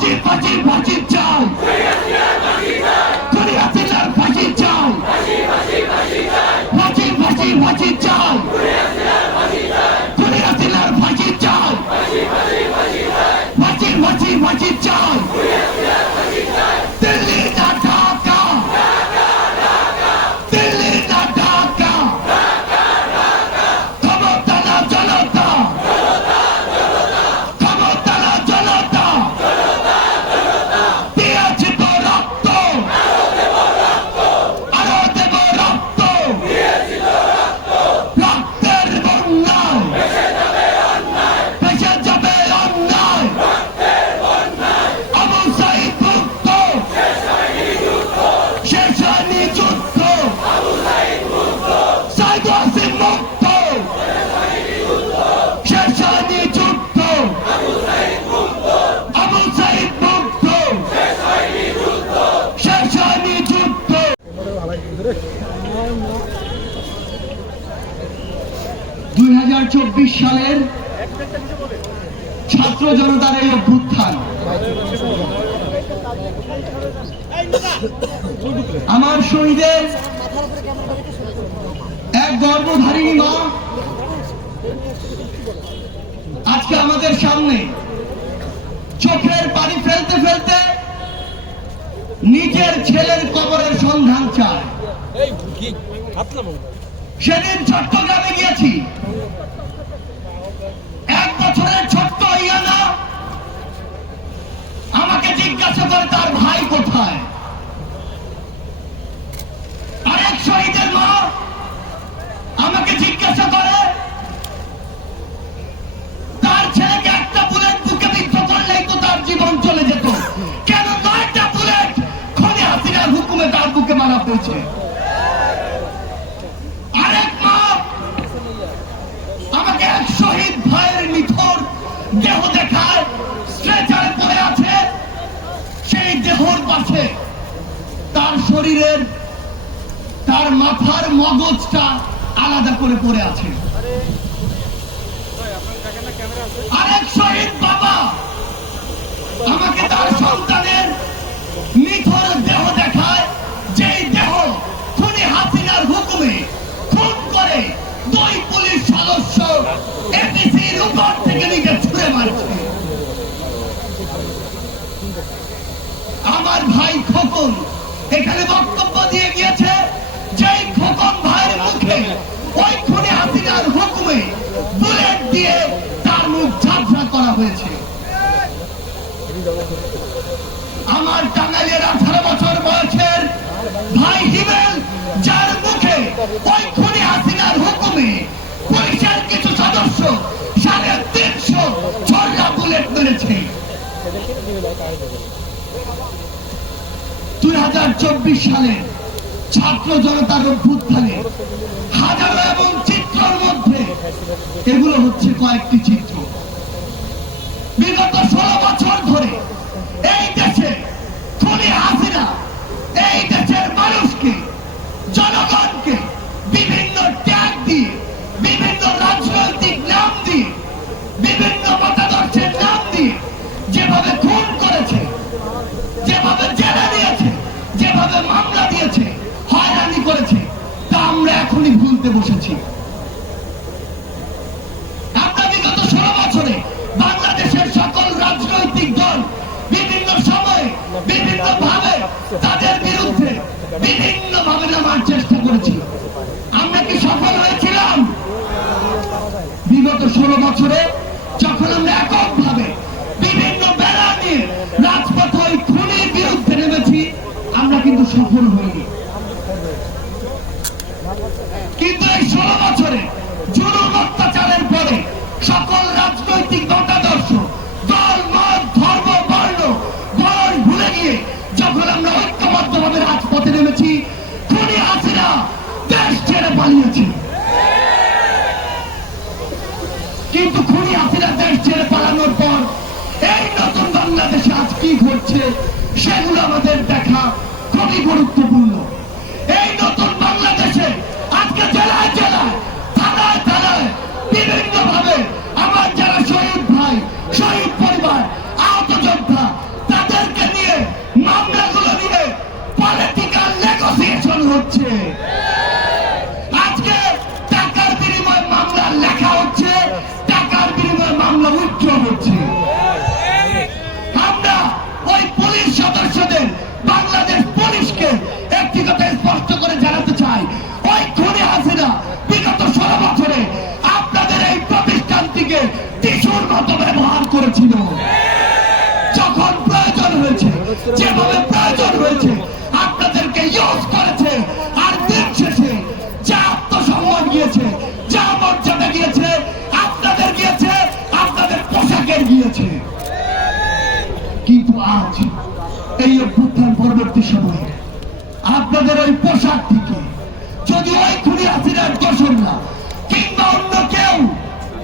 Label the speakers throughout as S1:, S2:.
S1: ফাঁসি ফাঁসি ফাঁসি চাই খুনি হাসিনার ফাঁসি চাই ফাঁসি ফাঁসি ফাঁসি চাই খুনি হাসিনার ফাঁসি চাই ফাঁসি ফাঁসি দুই হাজার চব্বিশ সালের ছাত্র জনতার এই অভ্যুত্থান। আমার শহীদের এক গর্ভধারিণী মা আজকে আমাদের সামনে চোখের পানি ফেলতে ফেলতে নিজের ছেলের কবরের সন্ধান চায়। সেদিন চট্টগ্রামে গিয়েছি। এক বছরের ছোট্ট ইয়ানা আমাকে জিজ্ঞাসা করে, তার ভাই কোথায়? আরেক শহীদের মা আমাকে জিজ্ঞাসা করে, তার ছেলেকে একটা বুলেট বুকে বিদ্ধ করলেই তো তার জীবন চলে যেত। কেন নয়টা বুলেট খনি হাসিনার হুকুমে তার বুকে মারা হয়েছে? দেহ দেখায় স্ট্রেচারে পড়ে আছে, সেই দেহর পাশে তার শরীরের, তার মাথার মগজটা আলাদা করে পড়ে আছে। আরেক শহীদ বাবা, আমাকে তার সন্তানের নিথর দেহ দেখায়। আমার ভাই খোকন এখানে বক্তব্য দিয়ে গিয়েছে, যেই খোকন ভাইয়ের মুখে ওই খুনে হাসিনার হুকুমে বুলেট দিয়ে তার মুখ ঝাপসা করা হয়েছে। আমার দুই হাজার চব্বিশ সালে ছাত্র জনতার অভ্যুত্থানে হাজারো এবং চিত্রের মধ্যে এগুলো হচ্ছে কয়েকটি চিত্র। বিগত ষোলো বছর ধরে এই দেশে খুনি হাসিনা, এই দেশের মানুষকে, জনগণকে বিভিন্ন ভুলতে বসেছি। আমরা বাংলাদেশের সকল রাজনৈতিক দল বিভিন্ন সময়ে, বিভিন্ন ভাবে তাদের বিরুদ্ধে বিভিন্ন ভাবে নামার চেষ্টা করেছি আমরা কি সফল হয়েছিলাম? বিগত ষোলো বছরে যখন আমরা এককভাবে বিভিন্ন বেড়া নিয়ে রাজপথ ওই খুনির বিরুদ্ধে নেমেছি, আমরা কিন্তু সফল হইনি। কিন্তু এই ষোলো বছরে জুলুম অত্যাচারের পরে সকল রাজনৈতিক মতাদর্শ দল, মত, ধর্ম, বর্ণ বয়স ভুলে গিয়ে যখন আমরা ঐক্যবদ্ধভাবে রাজপথে নেমেছি, খুনি হাসিনা দেশ ছেড়ে পালিয়েছে। কিন্তু খুনি হাসিনা দেশ ছেড়ে পালানোর পর এই নতুন বাংলাদেশে আজ কি ঘটছে, সেগুলো আমাদের দেখা। হচ্ছে। আজকে টাকার বিনিময়ে মামলা লেখা হচ্ছে, টাকার বিনিময়ে মামলা উচ্চ হচ্ছে। আমরা ওই পুলিশ সদস্যদের, বাংলাদেশ পুলিশকে একটি কথা স্পষ্ট করে জানাতে চাই। ওই খুনি হাসিনা বিগত ষোলো বছরে আপনাদের এই প্রতিষ্ঠানটিকে টিসুর মতো ব্যবহার করেছিল। যখন প্রয়োজন হয়েছে, যেভাবে প্রয়োজন হয়েছে ওই থেকে যদি ওই খুনি হাসিনার দোসররা কিংবা অন্য কেউ,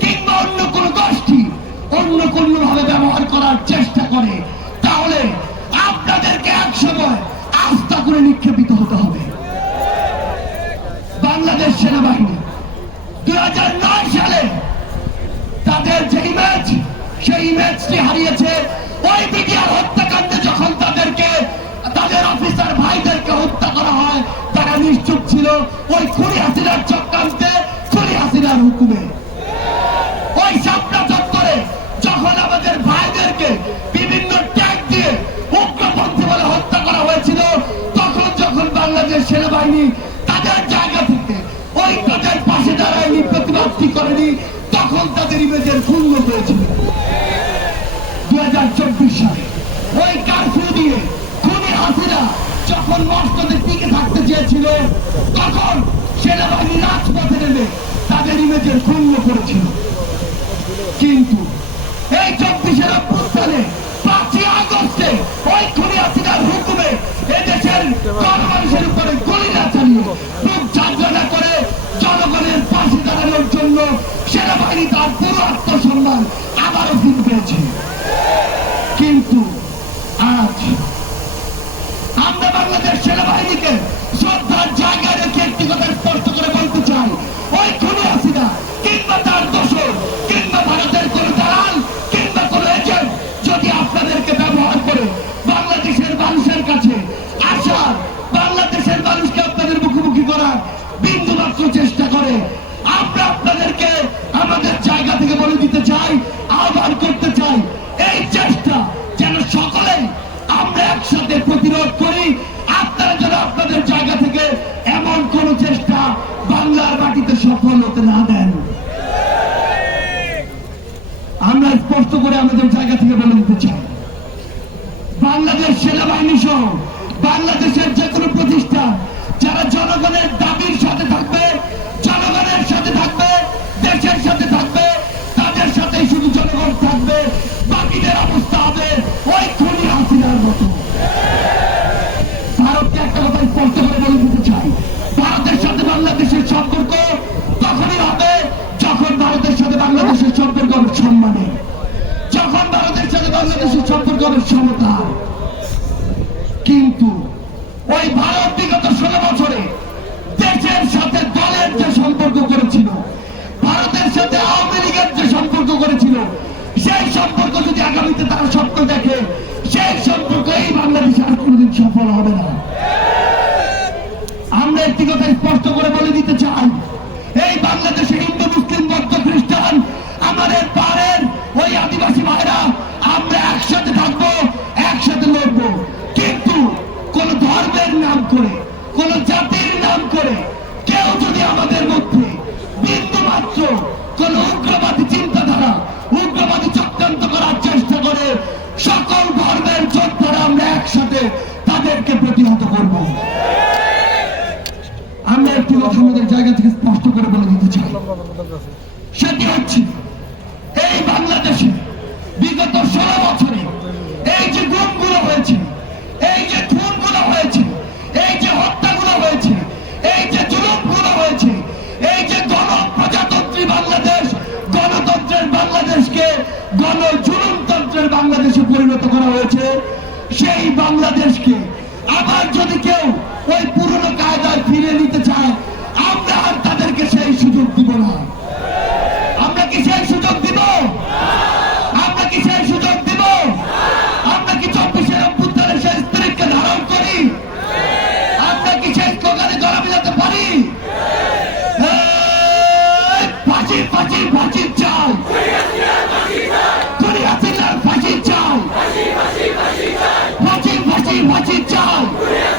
S1: কিংবা অন্য কোন গোষ্ঠী, অন্য কোন ভাবে ব্যবহার করার চেষ্টা করে, তাহলে আপনাদেরকে এক আস্থা করে নিক্ষেপিত হতে হবে। বাংলাদেশ সেনাবাহিনী দু হাজার নয় সালে তাদের যে ইমেজ সেই ইমেজটি হারিয়েছে ওই মিডিয়ার হত্যাকাণ্ডে যখন তাদেরকে, তাদের অফিসার ভাইদেরকে নিশ্চুপ ছিল ওই খুনি হাসিনার চক্রান্তে, খুনি হাসিনার হুকুমে। ওই সাপটা চত্বরে যখন আমাদের ভাইদেরকে বিভিন্ন ট্যাগ দিয়ে উগ্রপন্থী বলে হত্যা করা হয়েছিল, তখন যখন বাংলাদেশ সেনাবাহিনী তাদের জায়গা থেকে ওই তাদের পাশে দাঁড়ায়নি প্রতিবাদটি করেনি, তখন তাদের ইমেজের পূর্ণ হয়েছিল। দুই হাজার চব্বিশ সালে ওই কারফিউ দিয়ে খুনি হাসিনা যখন মস্তদের টিকে থাকতে চেয়েছিল, তখন সেনাবাহিনী রাজপথে নেমে তাদের ইমেজের পূর্ণ করেছিল। কিন্তু এই চব্বিশের অভ্যুত্থানে পাঁচই আগস্টে ওই খুনি আসিকার হুকুমে এদেশের গণমানুষের উপরে গুলি না চালিয়ে আপনারা যেন আপনাদের জায়গা থেকে এমন কোন চেষ্টা বাংলার মাটিতে সফল হতে না দেন। আমরা স্পষ্ট করে আমাদের জায়গা থেকে বলে দিতে চাই। বাংলাদেশ সেনাবাহিনী সহ বাংলাদেশের যে কোনো প্রতিষ্ঠান, যারা জনগণের সম্পর্ক সমতা। কিন্তু ওই ভারত বিগত ষোলো বছরে দেশের সাথে দলের যে সম্পর্ক করেছিল, ভারতের সাথে আওয়ামী লীগের যে সম্পর্ক করেছিল, সেই সম্পর্ক যদি আগামীতে তারা স্বপ্ন দেখে, সেই সম্পর্ক এই বাংলাদেশে আর কোনোদিন সফল হবে না। আমরা একটি কথা স্পষ্ট করে বলে দিতে চাই, এই বাংলাদেশে প্রতিহত করব। আমরা একটি কথা আমাদের জায়গা থেকে স্পষ্ট করে বলে দিতে চাই। সেটি হচ্ছে, এই বাংলাদেশে বিগত ষোলো বছরে এই যে গুমগুলো হয়েছে, এই যে খুনগুলো হয়েছে, এই যে হত্যাগুলো হয়েছে, এই যে জুলুমগুলো হয়েছে, এই যে গণ প্রজাতন্ত্রী বাংলাদেশ, গণতন্ত্রের বাংলাদেশকে গণ জুলুমতন্ত্রের বাংলাদেশে পরিণত করা হয়েছে, সেই বাংলাদেশকে আবার যদি কেউ ওই পুরনো কায়দায় ফিরে নিতে চায় চাই